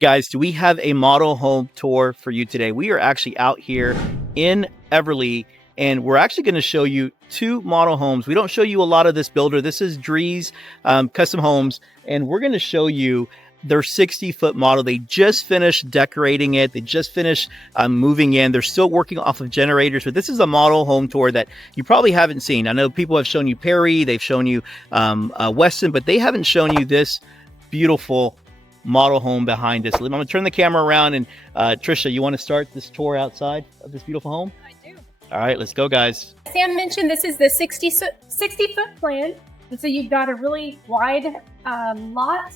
Guys, do we have a model home tour for you today? We are actually out here in Everly, and we're actually going to show you two model homes. We don't show you a lot of this builder. This is Drees Custom Homes, and we're going to show you their 60-foot model. They just finished decorating it. They just finished moving in. They're still working off of generators, but this is a model home tour that you probably haven't seen. I know people have shown you Perry, they've shown you Weston, but they haven't shown you this beautiful model home behind us. I'm going to turn the camera around, and Tricia, you want to start this tour outside of this beautiful home? I do. All right, let's go, guys. Sam mentioned this is the 60-foot plan. And so you've got a really wide lot,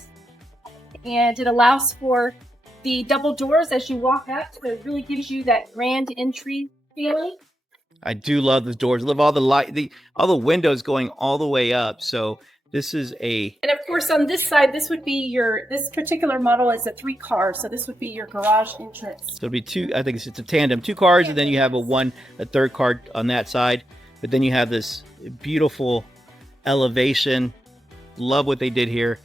and it allows for the double doors as you walk up, so it really gives you that grand entry feeling. I do love the doors. I love all the light, all the windows going all the way up. So this is and of course on this side, this would be this particular model is a 3-car, so this would be your garage entrance. So it'll be two, I think it's a tandem, 2 cars, and then you have a third car on that side. But then you have this beautiful elevation. Love what they did here.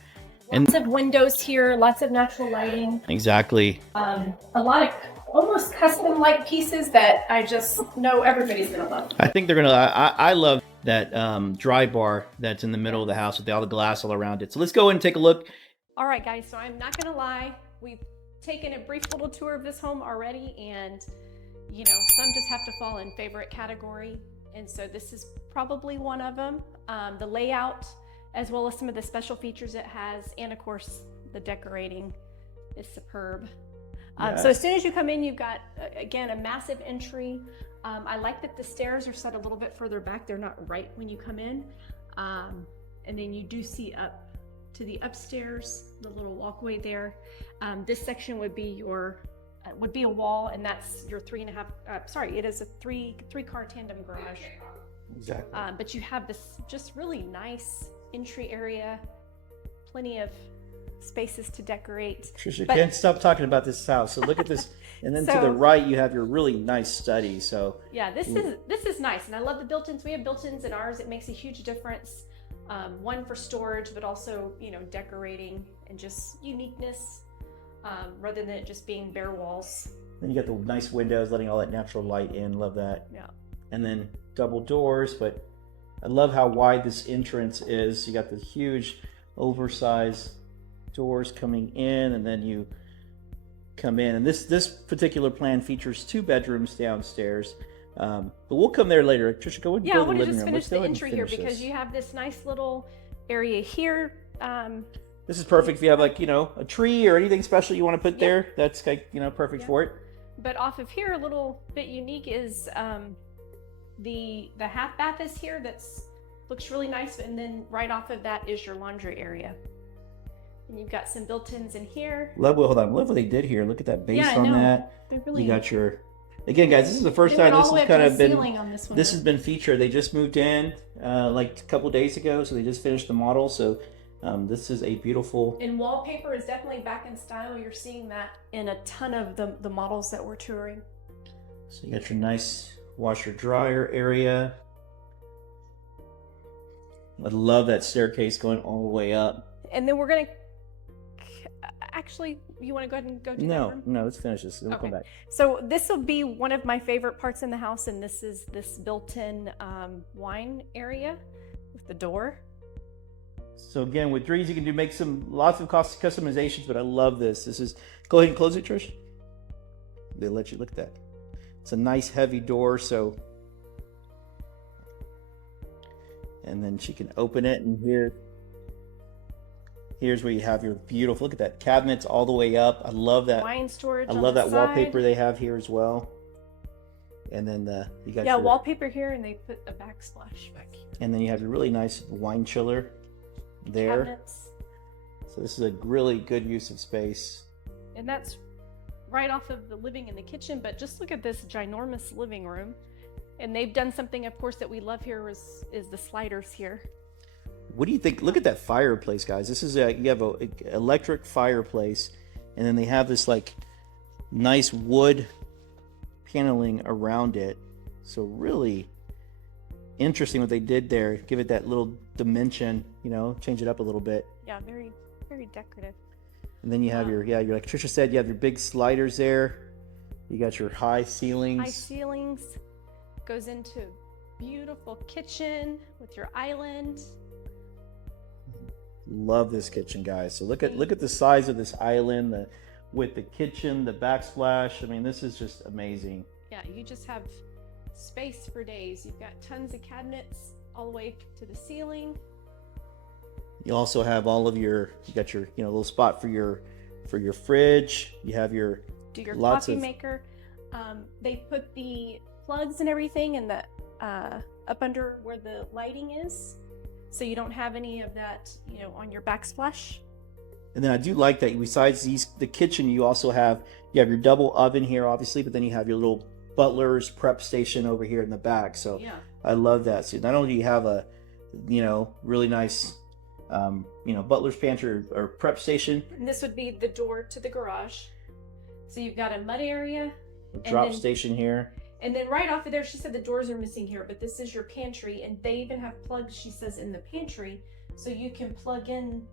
Lots of windows here, lots of natural lighting. Exactly. A lot of almost custom light pieces that I just know everybody's gonna love. I think they're gonna. I love that dry bar that's in the middle of the house with all the glass all around it. So let's go and take a look. All right, guys, so I'm not gonna lie, we've taken a brief little tour of this home already, and you know, some just have to fall in favorite category, and so this is probably one of them. The layout, as well as some of the special features it has, and of course the decorating is superb. Yes. So as soon as you come in, you've got, again, a massive entry. I like that the stairs are set a little bit further back. They're not right when you come in. And then you do see up to the upstairs, the little walkway there. This section would be a wall, and that's your 3.5, sorry, it is a three-car tandem garage. Exactly. But you have this just really nice entry area, plenty of spaces to decorate. Tricia can't stop talking about this house. So look at this, and then to the right you have your really nice study. So yeah, this is nice, and I love the built-ins. We have built-ins in ours. It makes a huge difference. One for storage, but also, you know, decorating and just uniqueness, rather than it just being bare walls. Then you got the nice windows letting all that natural light in. Love that. Yeah. And then double doors, but I love how wide this entrance is. You got the huge oversized doors coming in, and then you come in, and this particular plan features 2 bedrooms downstairs, but we'll come there later. Tricia, go ahead and yeah, go I to the want to living just room. finish Let's go the ahead and entry here finish because this. you have this nice little area here. This is perfect if you have, like, you know, a tree or anything special you want to put there. That's, like, you know, perfect for it. But off of here, a little bit unique is the half bath is here. Looks really nice, and then right off of that is your laundry area. And you've got some built-ins in here. Love what they did here. Look at that base on that. Really, you got your, again, guys, this is the first time this has kind of been, this has been featured. They just moved in like a couple days ago, so they just finished the model. So this is a beautiful. And wallpaper is definitely back in style. You're seeing that in a ton of the models that we're touring. So you got your nice washer dryer area. I love that staircase going all the way up. And then we're gonna actually, you want to go ahead and go to that room? No, let's finish this. We'll come back. So this will be one of my favorite parts in the house, and this is this built-in wine area with the door. So again, with Drees, you can make lots of customizations, but I love this. This is, go ahead and close it, Trish. They let you look at that. It's a nice heavy door, so, and then she can open it, and here's where you have your beautiful, look at that, cabinets all the way up. I love that. Wine storage. I love that wallpaper they have here as well. And then you got wallpaper here, and they put a backsplash back here. And then you have your really nice wine chiller there. Cabinets. So this is a really good use of space. And that's right off of the living and the kitchen, but just look at this ginormous living room. And they've done something, of course, that we love here is the sliders here. What do you think? Look at that fireplace, guys. This is you have a electric fireplace, and then they have this like nice wood paneling around it. So really interesting what they did there. Give it that little dimension, you know, change it up a little bit. Yeah, very, very decorative. And then you have your like Tricia said, you have your big sliders there. You got your high ceilings. High ceilings. Goes into beautiful kitchen with your island. Love this kitchen, guys. So look at the size of this island, with the kitchen, the backsplash. I mean, this is just amazing. Yeah, you just have space for days. You've got tons of cabinets all the way to the ceiling. You also have all of you got your little spot for your fridge. You have your coffee maker. They put the plugs and everything in the up under where the lighting is, so you don't have any of that on your backsplash. And then I do like that besides the kitchen, you also have your double oven here, obviously, but then you have your little butler's prep station over here in the back. So yeah. I love that. So not only do you have a really nice butler's pantry or prep station. And this would be the door to the garage. So you've got a mud area. Drop station here. And then right off of there, she said the doors are missing here, but this is your pantry. And they even have plugs, she says, in the pantry. So you can plug in,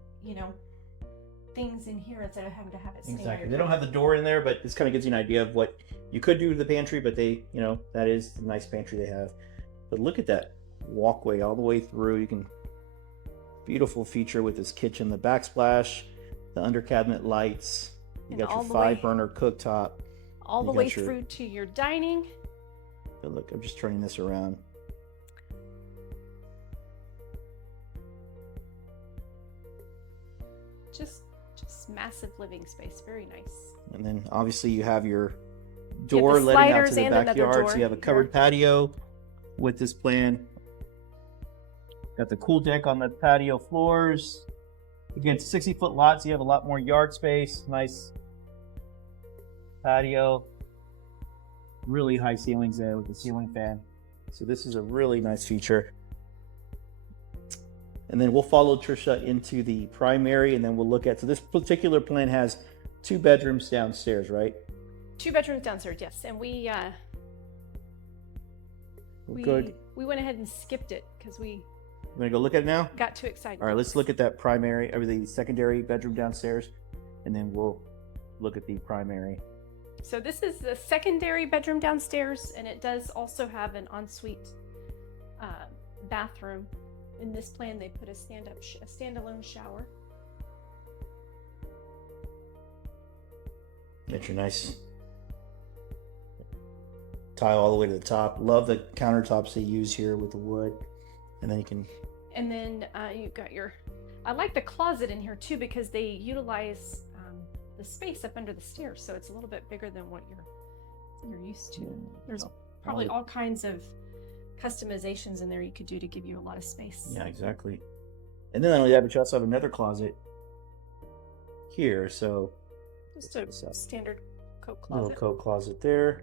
things in here instead of having to have it stay. Exactly. They don't have the door in there, but this kind of gives you an idea of what you could do to the pantry, but they, that is the nice pantry they have. But look at that walkway all the way through. You can, beautiful feature with this kitchen, the backsplash, the under cabinet lights. You got your 5-burner cooktop. All the way through to your dining. But look, I'm just turning this around. Just massive living space, very nice. And then obviously you have your door letting out to the backyard. So you have a covered patio with this plan. Got the cool deck on the patio floors. Again, it's 60-foot lot, so you have a lot more yard space. Nice patio. Really high ceilings there with the ceiling fan. So this is a really nice feature. And then we'll follow Tricia into the primary, and then we'll look at, so this particular plan has 2 bedrooms downstairs, right? 2 bedrooms downstairs, yes. And we went ahead and skipped it because we gonna go look at it now? Got too excited. All right, let's look at that primary, or the secondary bedroom downstairs, and then we'll look at the primary. So this is the secondary bedroom downstairs, and it does also have an ensuite bathroom. In this plan, they put a standalone shower. Got your nice tile all the way to the top. Love the countertops they use here with the wood. And then you can... And then you've got I like the closet in here too, because they utilize the space up under the stairs. So it's a little bit bigger than what you're used to. There's probably all kinds of customizations in there you could do to give you a lot of space. Yeah, exactly. And then not only that, but you also have another closet here. So just a standard coat closet. Little coat closet there.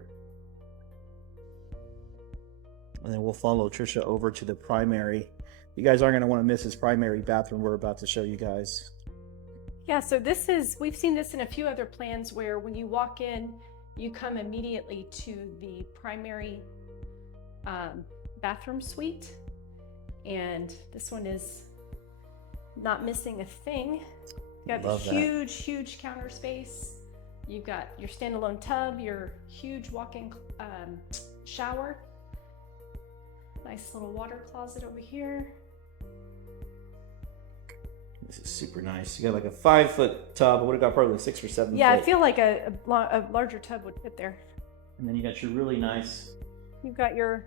And then we'll follow Tricia over to the primary. You guys aren't going to want to miss this primary bathroom we're about to show you guys. Yeah, so we've seen this in a few other plans where when you walk in, you come immediately to the primary bathroom suite. And this one is not missing a thing. You got the huge counter space. You've got your standalone tub, your huge walk-in shower. Nice little water closet over here. This is super nice. You got like a 5-foot tub. I would have got probably 6 or 7 Yeah, foot. I feel like a larger tub would fit there. And then you got your really nice... You've got your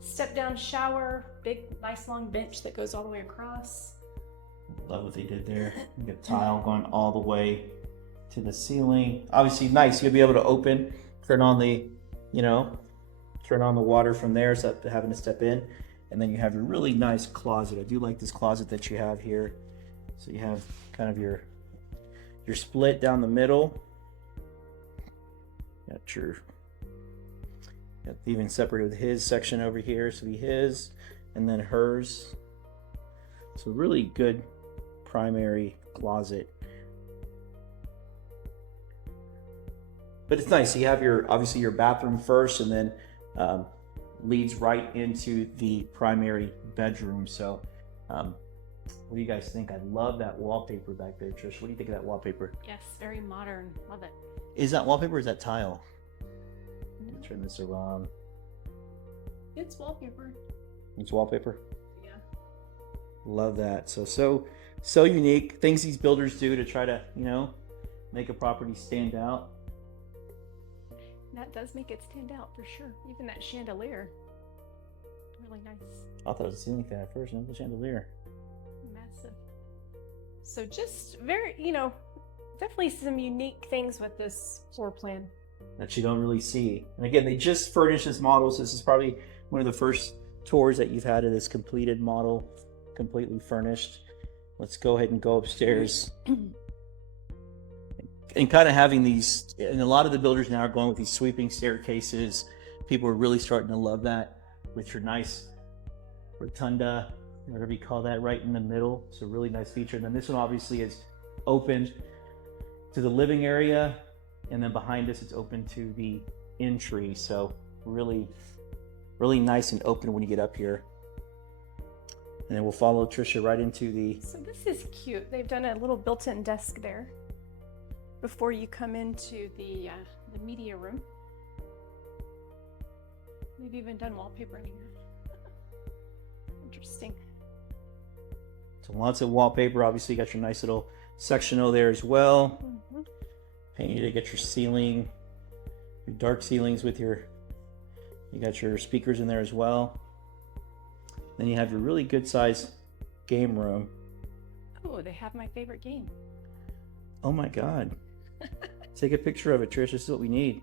step-down shower, big, nice long bench that goes all the way across. Love what they did there. You got tile going all the way to the ceiling. Obviously nice. You'll be able to open, turn on the water from there, so having to step in. And then you have your really nice closet. I do like this closet that you have here. So you have kind of your split down the middle. Got even separated with his section over here. So his and then hers. So really good primary closet. But it's nice. So you have obviously your bathroom first, and then leads right into the primary bedroom. So What do you guys think? I love that wallpaper back there, Trish. What do you think of that wallpaper? Yes, very modern. Love it. Is that wallpaper or is that tile? Let me turn this around. It's wallpaper. It's wallpaper. Yeah. Love that. So unique. Things these builders do to try to, make a property stand out. That does make it stand out for sure. Even that chandelier. Really nice. I thought it was a ceiling fan at first, not the chandelier. Massive. So just very, definitely some unique things with this floor plan. That you don't really see. And again, they just furnished this model, so this is probably one of the first tours that you've had of this completed model, completely furnished. Let's go ahead and go upstairs. And kind of having these, and a lot of the builders now are going with these sweeping staircases. People are really starting to love that with your nice rotunda, whatever you call that, right in the middle. It's a really nice feature. And then this one obviously is open to the living area. And then behind us, it's open to the entry. So really, really nice and open when you get up here. And then we'll follow Tricia right into the... So this is cute. They've done a little built-in desk there before you come into the media room. They've even done wallpaper in here. Interesting. So lots of wallpaper. Obviously, you got your nice little sectional there as well. Mm-hmm. Painted to get your ceiling, your dark ceilings with you got your speakers in there as well. Then you have your really good size game room. Oh, they have my favorite game. Oh my God. Take a picture of it, Trish. This is what we need.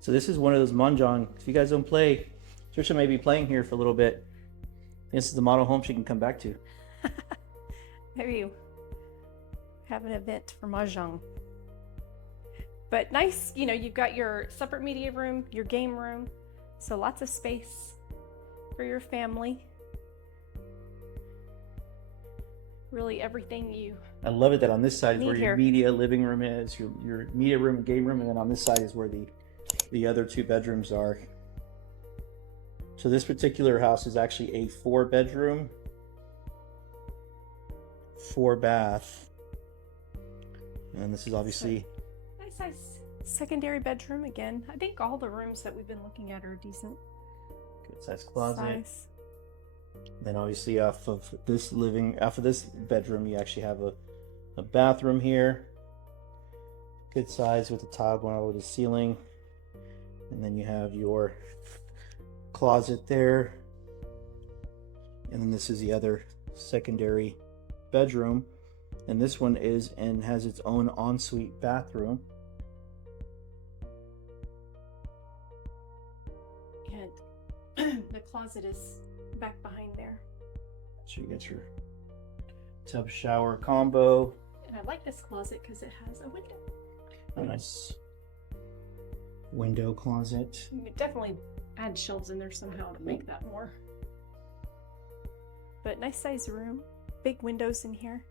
So this is one of those Mahjong. If you guys don't play, Tricia may be playing here for a little bit. This is the model home she can come back to. Maybe have an event for Mahjong. But nice, you've got your separate media room, your game room, so lots of space for your family. Really everything you... I love it that on this side is where your here. media living room is, your media room and game room, and then on this side is where the other two bedrooms are. So this particular house is actually a 4-bedroom, 4-bath. And this is obviously... Nice secondary bedroom again. I think all the rooms that we've been looking at are decent. Good size closet. Size. Then obviously off of this bedroom, you actually have a bathroom here. Good size with the tile going all over the ceiling. And then you have your closet there. And then this is the other secondary bedroom. And this one is and has its own ensuite bathroom. And the closet is back behind there. So you got your tub shower combo. And I like this closet because it has a window. A nice window closet. You could definitely add shelves in there somehow to make that more. But nice size room. Big windows in here.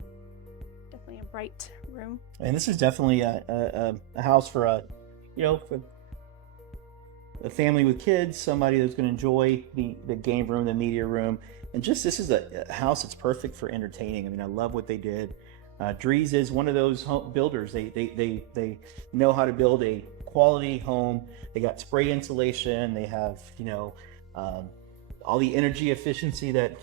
Definitely a bright room. And this is definitely a house for for a family with kids, somebody that's going to enjoy the game room, the media room, and just this is a house that's perfect for entertaining. I mean, I love what they did. Dries is one of those builders. They know how to build a quality home. They got spray insulation. They have all the energy efficiency that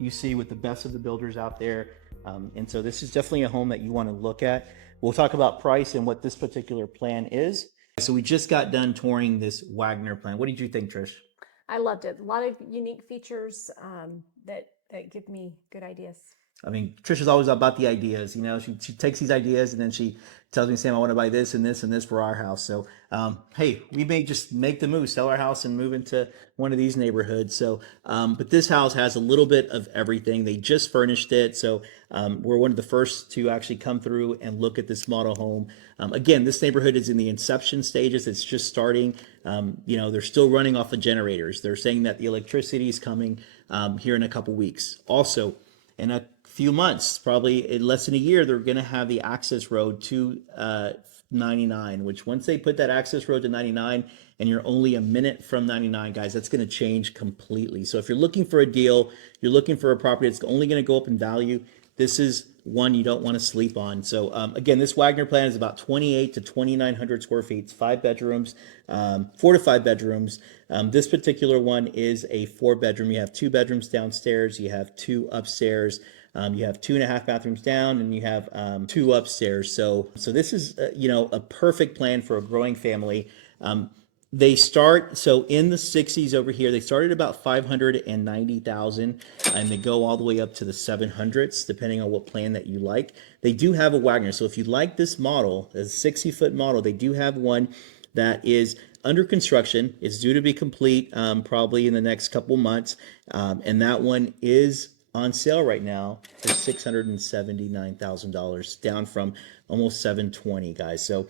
you see with the best of the builders out there. And so this is definitely a home that you want to look at. We'll talk about price and what this particular plan is. So we just got done touring this Wagner plan. What did you think, Trish? I loved it. A lot of unique features that give me good ideas. I mean, Trisha's always about the ideas. She takes these ideas and then she tells me, Sam, I want to buy this and this and this for our house. So, hey, we may just make the move, sell our house and move into one of these neighborhoods. So, but this house has a little bit of everything. They just furnished it. So, we're one of the first to actually come through and look at this model home. Again, this neighborhood is in the inception stages. It's just starting. They're still running off of generators. They're saying that the electricity is coming here in a couple weeks. Also, in a few months, probably in less than a year, they're going to have the access road to 99, which once they put that access road to 99 and you're only a minute from 99, guys, that's going to change completely. So if you're looking for a deal, you're looking for a property that's only going to go up in value, this is one you don't want to sleep on. So again, this Wagner plan is about 28 to 2,900 square feet. It's 5 bedrooms, 4 to 5 bedrooms. This particular one is a 4-bedroom. You have 2 bedrooms downstairs. You have 2 upstairs. You have 2.5 bathrooms down, and you have 2 upstairs. So this is a perfect plan for a growing family. They start, so in the 60s over here, they started about 590,000 and they go all the way up to the 700s, depending on what plan that you like. They do have a Wagner. So if you like this model, a 60-foot model, they do have one that is under construction. It's due to be complete probably in the next couple months. And that one is on sale right now for $679,000, down from almost $720,000, guys. So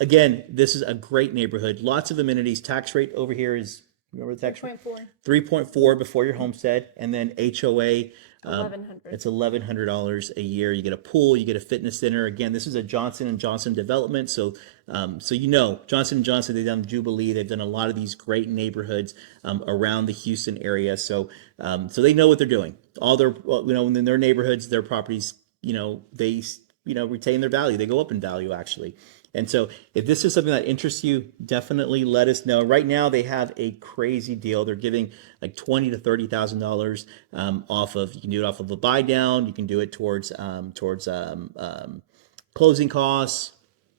again, this is a great neighborhood. Lots of amenities. Tax rate over here is, remember the tax rate? 3.4 before your homestead, and then HOA. It's $1,100 a year. You get a pool, you get a fitness center. Again, this is a Johnson & Johnson development. So Johnson & Johnson, they've done Jubilee. They've done a lot of these great neighborhoods around the Houston area. So they know what they're doing. All their, in their neighborhoods, their properties, they, retain their value. They go up in value, actually. And so if this is something that interests you, definitely let us know. Right now, they have a crazy deal. They're giving like $20,000 to $30,000 off of, you can do it off of a buy down. You can do it towards closing costs,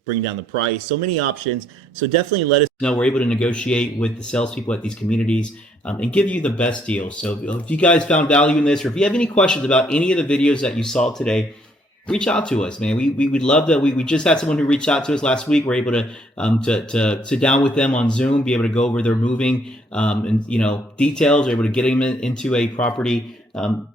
bring down the price. So many options. So definitely let us know. We're able to negotiate with the salespeople at these communities and give you the best deal. So if you guys found value in this, or if you have any questions about any of the videos that you saw today, reach out to us, man. We would love to. We just had someone who reached out to us last week. We're able to sit down with them on Zoom, be able to go over their moving and details. We're able to get them into a property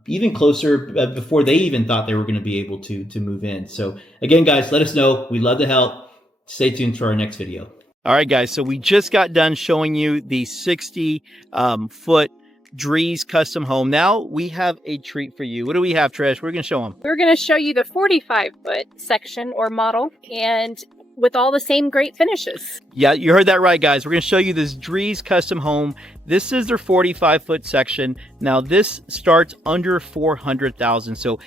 even closer before they even thought they were going to be able to move in. So again, guys, let us know. We'd love to help. Stay tuned for our next video. All right, guys. So we just got done showing you the 60-foot Drees custom home. Now we have a treat for you. What do we have, Trish? We're going to show them. We're going to show you the 45-foot section or model, and with all the same great finishes. Yeah, you heard that right, guys. We're going to show you this Drees custom home. This is their 45-foot section. Now this starts under $400,000. So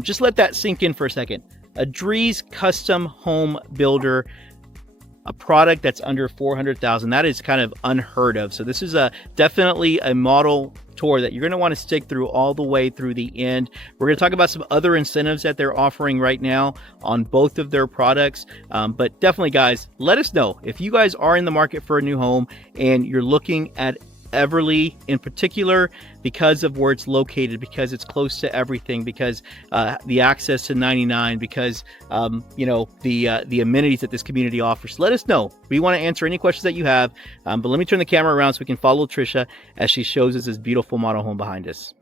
just let that sink in for a second. A Drees custom home builder, a product that's under $400,000. That is kind of unheard of. So this is definitely a model tour that you're going to want to stick through all the way through the end. We're going to talk about some other incentives that they're offering right now on both of their products. But definitely, guys, let us know if you guys are in the market for a new home and you're looking at Everly in particular, because of where it's located, because it's close to everything, because the access to 99, because the amenities that this community offers. Let us know. We want to answer any questions that you have, but let me turn the camera around so we can follow Tricia as she shows us this beautiful model home behind us.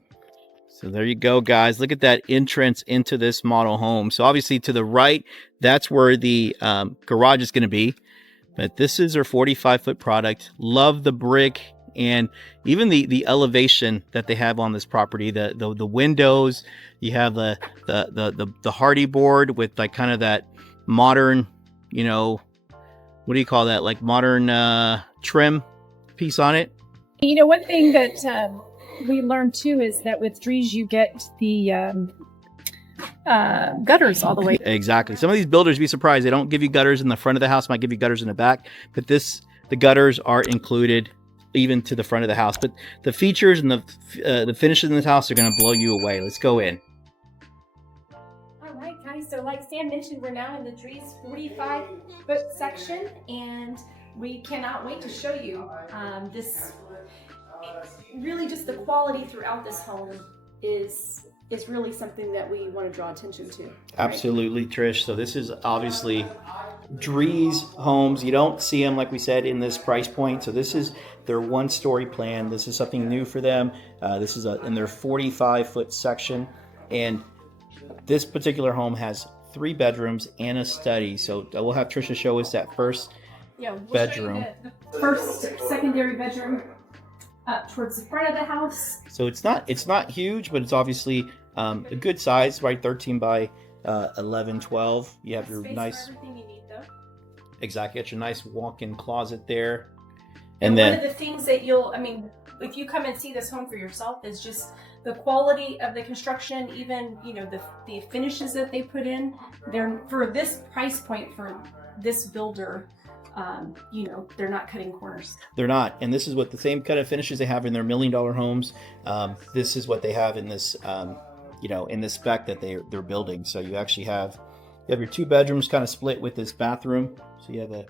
So there you go, guys. Look at that entrance into this model home. So obviously to the right, that's where the garage is going to be, but this is our 45-foot product. Love the brick and even the elevation that they have on this property, the windows. You have the hardy board with like kind of that modern, what do you call that? Like modern trim piece on it. One thing that we learned too is that with Drees you get the gutters all the way. Exactly. Some of these builders, be surprised, they don't give you gutters in the front of the house, might give you gutters in the back, but the gutters are included even to the front of the house. But the features and the finishes in this house are going to blow you away. Let's go in. All right, guys. So like Sam mentioned, we're now in the Drees 45-foot section, and we cannot wait to show you this. Really, just the quality throughout this home is really something that we want to draw attention to. Right? Absolutely, Trish. So this is obviously Drees homes. You don't see them, like we said, in this price point. So this is their one-story plan. This is something new for them. This is in their 45-foot section. And this particular home has 3 bedrooms and a study. So we'll have Tricia show us that first bedroom. The first secondary bedroom up towards the front of the house. So it's not huge, but it's obviously A good size, right? 13 by 11, 12. You have your Space nice, for everything you need, though. exactly, got your nice walk-in closet there. And And then, one of the things that if you come and see this home for yourself, is just the quality of the construction, even, the finishes that they put in. They're, for this price point for this builder, they're not cutting corners. they're not. And this is what the same kind of finishes they have in their $1 million homes. This is what they have in this, in this spec that they're building. So you actually have your 2 bedrooms kind of split with this bathroom. So you have a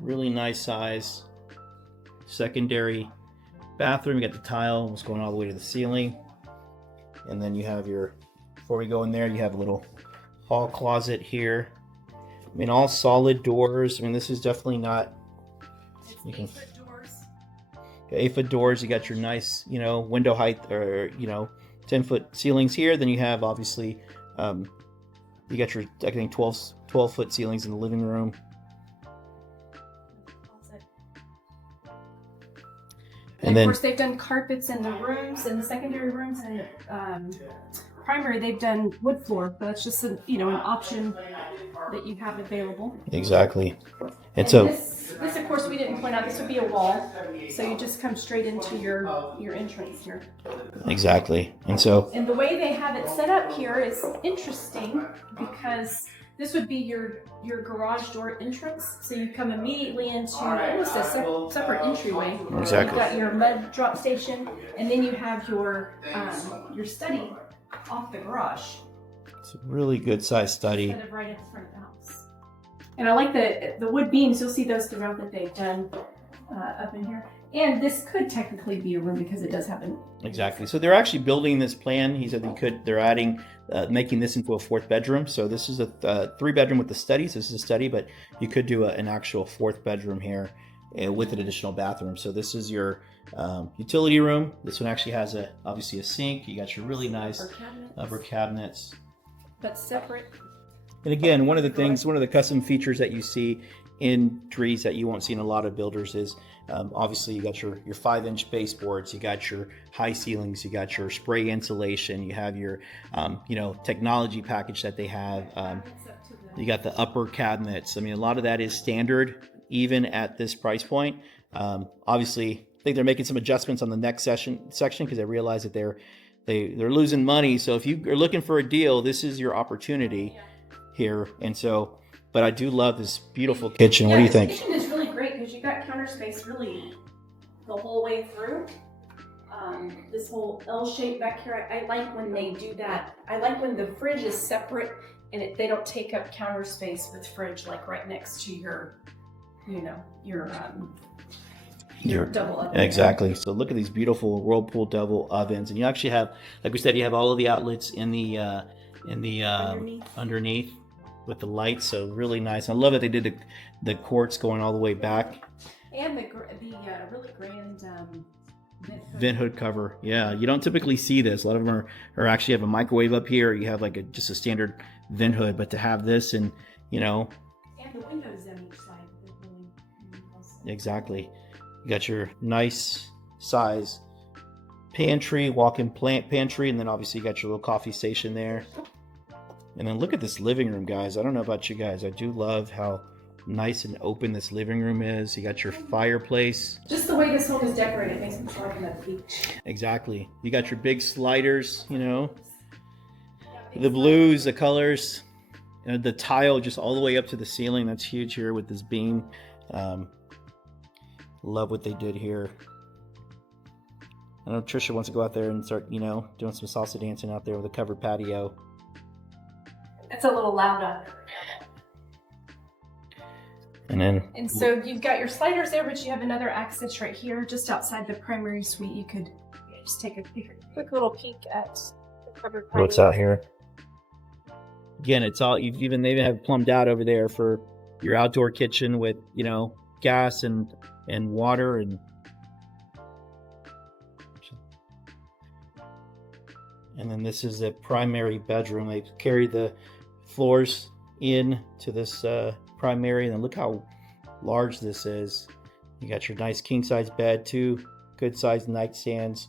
really nice size secondary bathroom. You got the tile almost going all the way to the ceiling. And then you have before we go in there, you have a little hall closet here. I mean, all solid doors. I mean, this is definitely not, you can 8-foot doors. 8-foot doors. You got your nice, window height, or 10-foot ceilings here. Then you have, obviously, you got your, I think, 12-foot ceilings in the living room. And of course, they've done carpets in the rooms, in the secondary rooms, and primary they've done wood floor. But that's just an option that you have available. Exactly. And so so this of course we didn't point out. This would be a wall, so you just come straight into your entrance here. exactly. And the way they have it set up here is interesting, because this would be your garage door entrance. So you come immediately into almost a separate entryway. Exactly. You've got your mud drop station, and then you have your study off the garage. it's a really good size study. Kind of right at the front of the house. And I like the wood beams. You'll see those throughout that they've done up in here. And this could technically be a room, because it does have an... Exactly. So they're actually building this plan. He said they're adding, making this into a 4th bedroom. So this is a 3-bedroom with the study. So this is a study, but you could do an actual 4th bedroom here with an additional bathroom. So this is your utility room. This one actually has obviously a sink. You got your really nice upper cabinets. But separate. And again, one of the custom features that you see in Drees that you won't see in a lot of builders is obviously you got your 5-inch baseboards, you got your high ceilings, you got your spray insulation, you have your technology package that they have. You got the upper cabinets. I mean, a lot of that is standard even at this price point. Obviously, I think they're making some adjustments on the next section because they realize that they're losing money. So if you are looking for a deal, this is your opportunity here. And so, but I do love this beautiful kitchen. What do you think? The kitchen is really great, because you got counter space really the whole way through. This whole L shape back here, I like when they do that. I like when the fridge is separate and they don't take up counter space with fridge, like right next to your double oven. Exactly. So look at these beautiful Whirlpool double ovens, and you actually have, like we said, you have all of the outlets in the underneath with the lights. So really nice. I love that they did the quartz going all the way back, and the really grand vent hood cover. Yeah, you don't typically see this. A lot of them are actually have a microwave up here. You have like just a standard vent hood, but to have this and and the windows on each side. Exactly. You got your nice size pantry, walk-in plant pantry, and then obviously you got your little coffee station there. And then look at this living room, guys. I don't know about you guys. I do love how nice and open this living room is. You got your fireplace. Just the way this home is decorated makes me feel like I'm at the beach. Exactly. You got your big sliders, the blues, the colors, and the tile just all the way up to the ceiling. That's huge here with this beam. Love what they did here. I know Tricia wants to go out there and start, doing some salsa dancing out there with a covered patio. It's a little loud out there. And so you've got your sliders there, but you have another access right here, just outside the primary suite. You could just take a quick little peek at the covered patio. What's out here? Again, it's all they even have plumbed out over there for your outdoor kitchen with gas and water and then this is the primary bedroom. They carried the floors in to this primary, and then look how large this is. You got your nice king size bed, 2 good sized nightstands,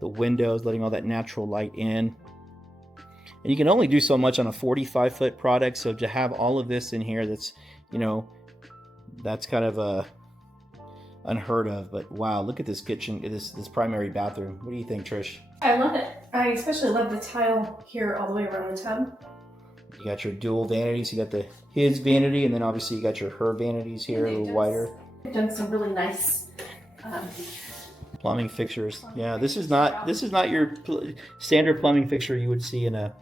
the windows, letting all that natural light in. And you can only do so much on a 45-foot product. So to have all of this in here, that's, you know, that's kind of unheard of. But wow, look at this kitchen, this primary bathroom. What do you think, Trish? I love it. I especially love the tile here all the way around the tub. You got your dual vanities. You got his vanity, and then obviously you got her vanities here, a little wider. They've done some really nice plumbing fixtures. Yeah, this is not your standard plumbing fixture you would see in a,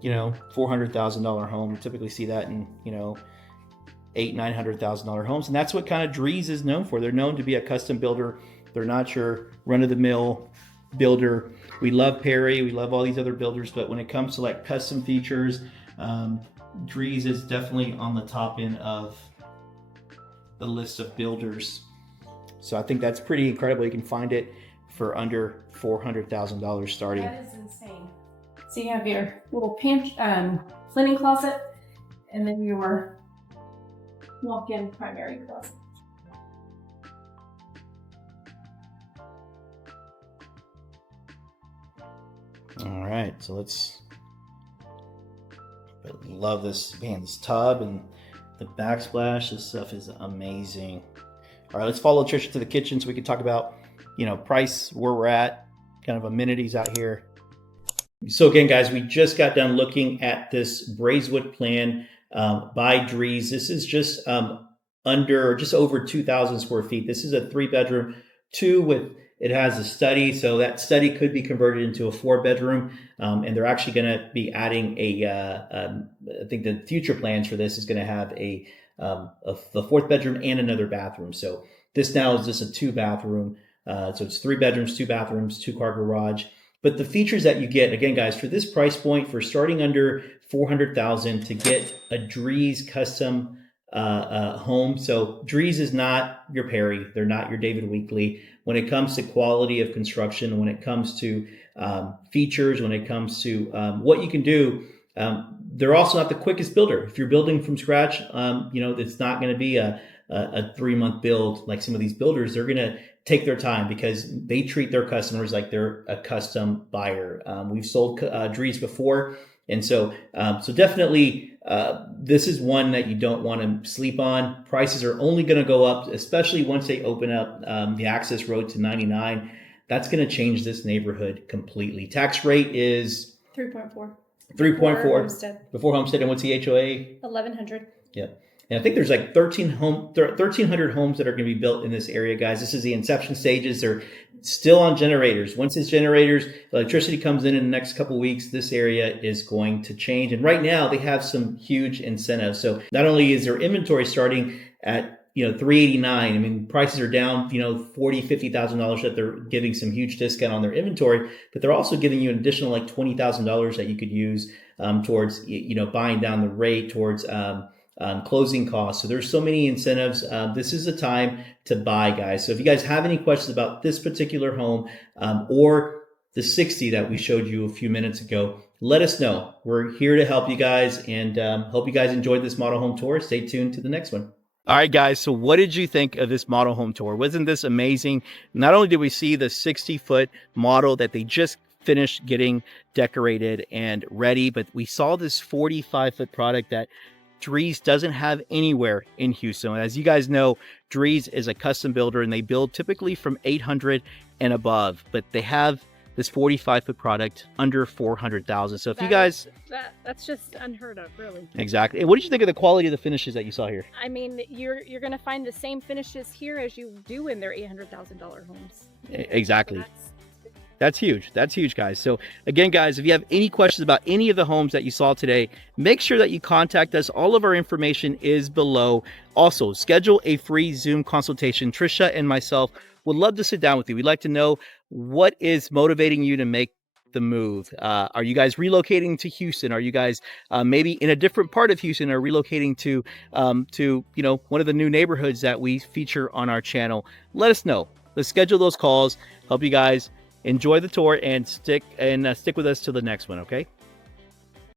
you know, $400,000 home. You typically see that in, you know, $800,000-$900,000 homes, and that's what kind of Dries is known for. They're known to be a custom builder. They're not your run-of-the-mill builder. We love Perry, we love all these other builders, but when it comes to like custom features, Dries is definitely on the top end of the list of builders. So I think that's pretty incredible. You can find it for under $400,000 starting. That is insane. So you have your little linen closet, and then your walk-in primary closet. All right, so love this, man, this tub and the backsplash. This stuff is amazing. All right, let's follow Tricia to the kitchen so we can talk about, you know, price, where we're at, kind of amenities out here. So again, guys, we just got done looking at this Braeswood plan by Dries. This is just over 2,000 square feet. This is a 3-bedroom, 2 with, it has a study, so that study could be converted into a 4-bedroom, and they're actually going to be adding I think the future plans for this is going to have the 4th bedroom and another bathroom. So this now is just a 2-bathroom. So it's 3 bedrooms, 2 bathrooms, 2-car garage. But the features that you get, again, guys, for this price point, for starting under $400,000 to get a Dries custom home. So Dries is not your Perry. They're not your David Weekley. When it comes to quality of construction, when it comes to features, when it comes to what you can do, they're also not the quickest builder. If you're building from scratch, you know, it's not going to be a 3-month build like some of these builders. They're going to take their time because they treat their customers like they're a custom buyer. We've sold Dries before. And so definitely this is one that you don't want to sleep on. Prices are only going to go up, especially once they open up the access road to 99. That's going to change this neighborhood completely. Tax rate is 3.4. 3.4 before Homestead. And what's the HOA? 1,100. Yeah. And I think there's like 1,300 homes that are going to be built in this area, guys. This is the inception stages. They're still on generators. Once it's generators, electricity comes in the next couple of weeks, this area is going to change. And right now they have some huge incentives. So not only is their inventory starting at, you know, $389, I mean, prices are down, you know, $40,000, $50,000 that they're giving some huge discount on their inventory, but they're also giving you an additional like $20,000 that you could use towards, you know, buying down the rate, towards closing costs. So there's so many incentives. This is a time to buy, guys. So if you guys have any questions about this particular home or the 60 that we showed you a few minutes ago, let us know. We're here to help you guys, and hope you guys enjoyed this model home tour. Stay tuned to the next one. All right, guys. So what did you think of this model home tour? Wasn't this amazing? Not only did we see the 60-foot model that they just finished getting decorated and ready, but we saw this 45-foot product that Dries doesn't have anywhere in Houston. As you guys know, Dries is a custom builder, and they build typically from 800 and above, but they have this 45-foot product under 400,000. So if you guys, that's just unheard of, really. Exactly. And what did you think of the quality of the finishes that you saw here? I mean, you're going to find the same finishes here as you do in their $800,000 homes. Exactly. So that's huge. That's huge, guys. So again, guys, if you have any questions about any of the homes that you saw today, make sure that you contact us. All of our information is below. Also, schedule a free Zoom consultation. Tricia and myself would love to sit down with you. We'd like to know what is motivating you to make the move. Are you guys relocating to Houston? Are you guys maybe in a different part of Houston, or relocating to you know, one of the new neighborhoods that we feature on our channel? Let us know. Let's schedule those calls. Help you guys enjoy the tour, and stick with us to the next one. Okay.